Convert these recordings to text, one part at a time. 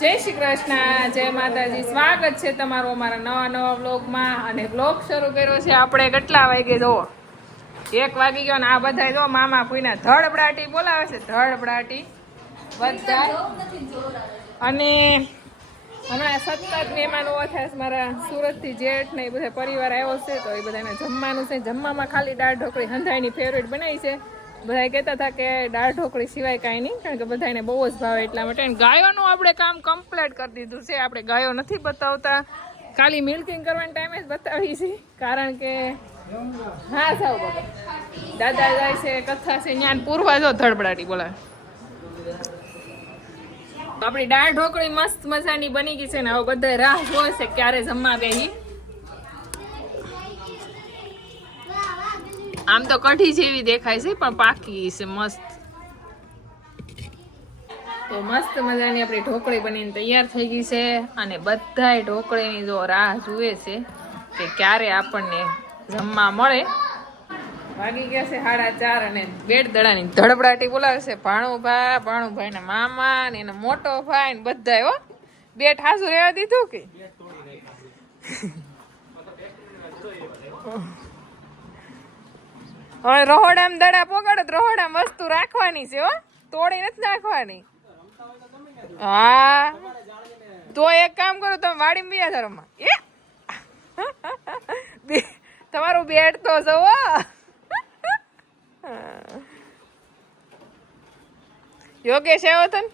જય શ્રી કૃષ્ણ, જય માતાજી. સ્વાગત છે તમારું અમારા નવા વ્લોગમાં. અને વ્લોગ શરૂ કર્યો છે આપણે કેટલા વાગે જો 1 વાગી ગયો ને આ બધા જો મામા ફૂઈના ધડબડાટી બોલાવે છે, ધડબડાટી બધા. અને હમણાં સતત મહેમાન ઓવા થયા છે મારા સુરતથી જેઠ ને એ બધા પરિવાર આવ્યો છે, તો એ બધાને જમવાનું છે. જમવામાં ખાલી દાળ ઢોકળી હંધાઈની ફેવરેટ બનાવી છે. બધા કહેતા હતા કે દાળ ઢોકળી સિવાય કાંઈ નહીં, કારણ કે બધાને બહુ જ ભાવે એટલા માટે. ગાયોનું આપણે કામ કમ્પ્લીટ કરી દીધું છે. આપણે ગાયો નથી બતાવતા, ખાલી મિલ્કિંગ કરવાના ટાઈમે જ બતાવી છે, કારણ કે હા સાવ બાબા દાદા જાય છે કથા છે જ્ઞાન પૂરવા જો ધડબડાટી બોલાવે. આપણી દાળ ઢોકળી મસ્ત મજાની બની ગઈ છે ને હવે બધા રાહ જોવે છે ક્યારે જમવા બેહી. આમ તો કઢી જેવી દેખાય છે પણ પાકી છે મસ્ત. તો મસ્ત મજાની આપણી ઢોકળી બનીને તૈયાર થઈ ગઈ છે અને બધાય ઢોકળીની જો રાહ જુએ છે કે ક્યારે આપણને જમવા મળે. વાગી ગયા છે 4:30 અને બેડ દડાની ધડબડાટી બોલાવે છે ભાણુભાઈ ને મામા ને એનો મોટો ભાઈ ને બધા. હો બેટ હાસુ રહેવા દીધું કે હવે રહોડામ દડા પોગાડો, રહોડામ વસ્તુ રાખવાની છે હો, તોડી નથી નાખવાની. હા તો એક કામ કરો, તમે વાડીમાં બીયા ધરમાં તમારું બેટ તો જવો. યોગેશ આવ્યો હતો ને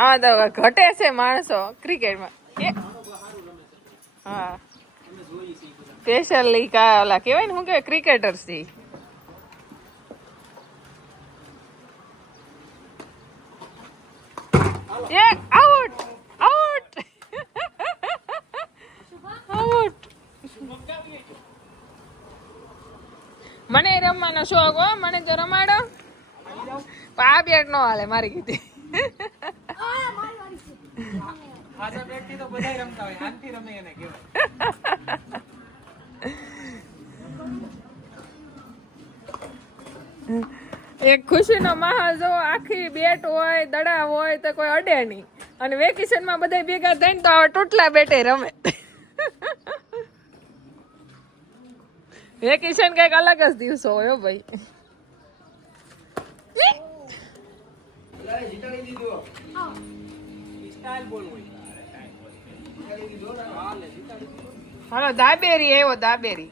આમાં તો ઘટે છે માણસો ક્રિકેટમાં. હા સ્પેશિયલી ઓલા કેવાય ને શું કેવાય ક્રિકેટર્સ થી. Out out out. મને રમવાનો શોખ હો, મને તો રમાડો. આ બેટ નો હાલે મારી કીધી. એક ખુશીનો માહોલ જો, આખી બેટ હોય દડા હોય તો કોઈ અડે નહીં. અને વેકેશનમાં બધા ભેગા થઈને તો ટૂટલા બેટે રમે. વેકેશન કઈક અલગ જ દિવસો હોય ભાઈ. હાલો દાબેરી આવ્યો, દાબેરી.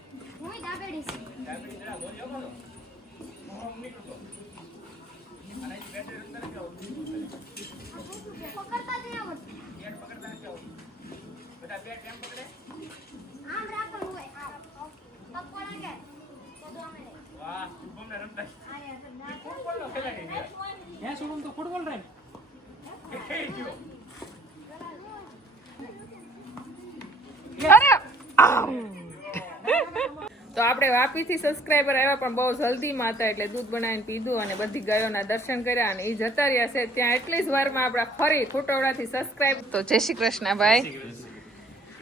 તો આપણે વાપીથી સબસ્ક્રાઈબર આવ્યા પણ બહુ જલ્દીમાં હતા એટલે દૂધ બનાવીને પીધું અને બધી ગાયોના દર્શન કર્યા અને એ જતા રહ્યા છે ત્યાં. એટલી જ વારમાં આપણા ફરી ખોટવડાથી સબસ્ક્રાઈબ. તો જય શ્રી કૃષ્ણ ભાઈ.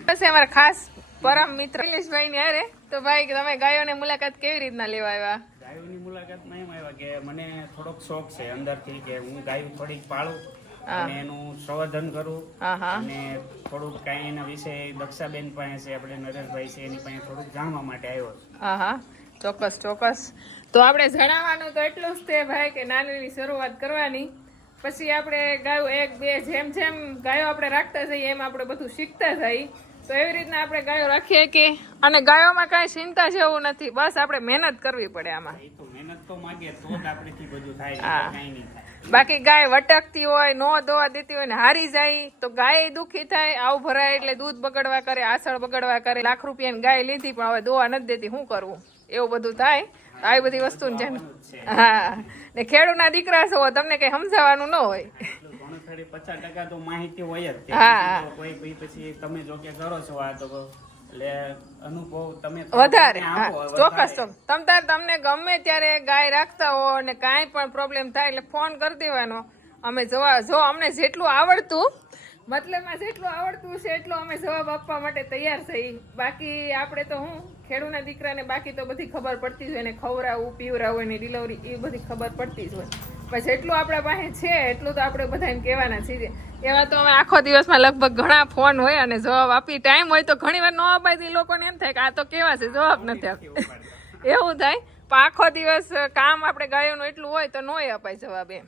બસ અમારા ખાસ પરમ મિત્ર નિલેશભાઈ ને હારે. તો ભાઈ તમે ગાયોની મુલાકાત કેવી રીતના લેવા આવ્યા? ગાયોની મુલાકાતમાં એમ આવ્યા કે મને થોડોક શોખ છે અંદરથી કે હું ગાયું થોડીક પાળું અને એનું સંવર્ધન કરું અને થોડુંક કઈ એના વિશે દક્ષાબેન પાસે છે, આપણે નરેશભાઈ છે, એની પાસે થોડુંક જાણવા માટે આવ્યો. હા ચોક્કસ ચોક્કસ. તો આપણે જણાવવાનું તો એટલું જ છે ભાઈ કે નાની શરૂઆત કરવાની, પછી આપણે ગાયો 1 2 જેમ જેમ ગાયો આપણે રાખતા જઈએ એમ આપણે બધું શીખતા જઈએ. તો એવી રીતના આપણે ગાયો રાખીએ કે અને ગાયોમાં કાંઈ ચિંતા જેવું નથી, બસ આપણે મહેનત કરવી પડે આમાં. મહેનત તો માંગે તો જ આપણેથી બધું થાય, કાંઈ નહીં થાય. બાકી ગાય વટકતી હોય, નો દોવા દેતી હોય ને હારી જાય તો ગાય દુખી થાય. આવું ભરાય એટલે દૂધ બગડવા કરે, આસળ બગડવા કરે. લાખ રૂપિયાની ગાય લીધી પણ હવે દોવા નથી દેતી, શું કરવું? એવું બધું થાય. આવી બધી વસ્તુ છે. હા ને ખેડૂતના દીકરા છો, તમને કઈ સમજાવવાનું ન હોય. 50% તો માહિતી હોય જ. હા કોઈ પછી તમે જો કે કરો છો આ તો એટલે અનુભવ તમે વધારે. ચોક્કસ તમને ગમે ત્યારે ગાય રાખતા હો અને કાંઈ પણ પ્રોબ્લેમ થાય એટલે ફોન કરી દેવાનો. અમે જો અમને જેટલું આવડતું મતલબમાં જેટલું આવડતું છે એટલું અમે જવાબ આપવા માટે તૈયાર થઈ. બાકી આપણે તો હું ખેડૂતના દીકરાને બાકી તો બધી ખબર પડતી જ હોય ને, ખવડાવવું પીવડાવવું એની ડિલિવરી એ બધી ખબર પડતી જ હોય. પણ જેટલું આપણા પાસે છે એટલું તો આપણે બધાને કહેવાના છીએ. એવા તો અમે આખો દિવસમાં લગભગ ઘણા ફોન હોય અને જવાબ આપી ટાઈમ હોય તો ઘણી વાર ન અપાય તો એ લોકોને એમ થાય કે આ તો કેવા છે જવાબ નથી આપતા એવું થાય. પણ આખો દિવસ કામ આપણે ગાયોનું એટલું હોય તો નોય અપાય જવાબ એમ.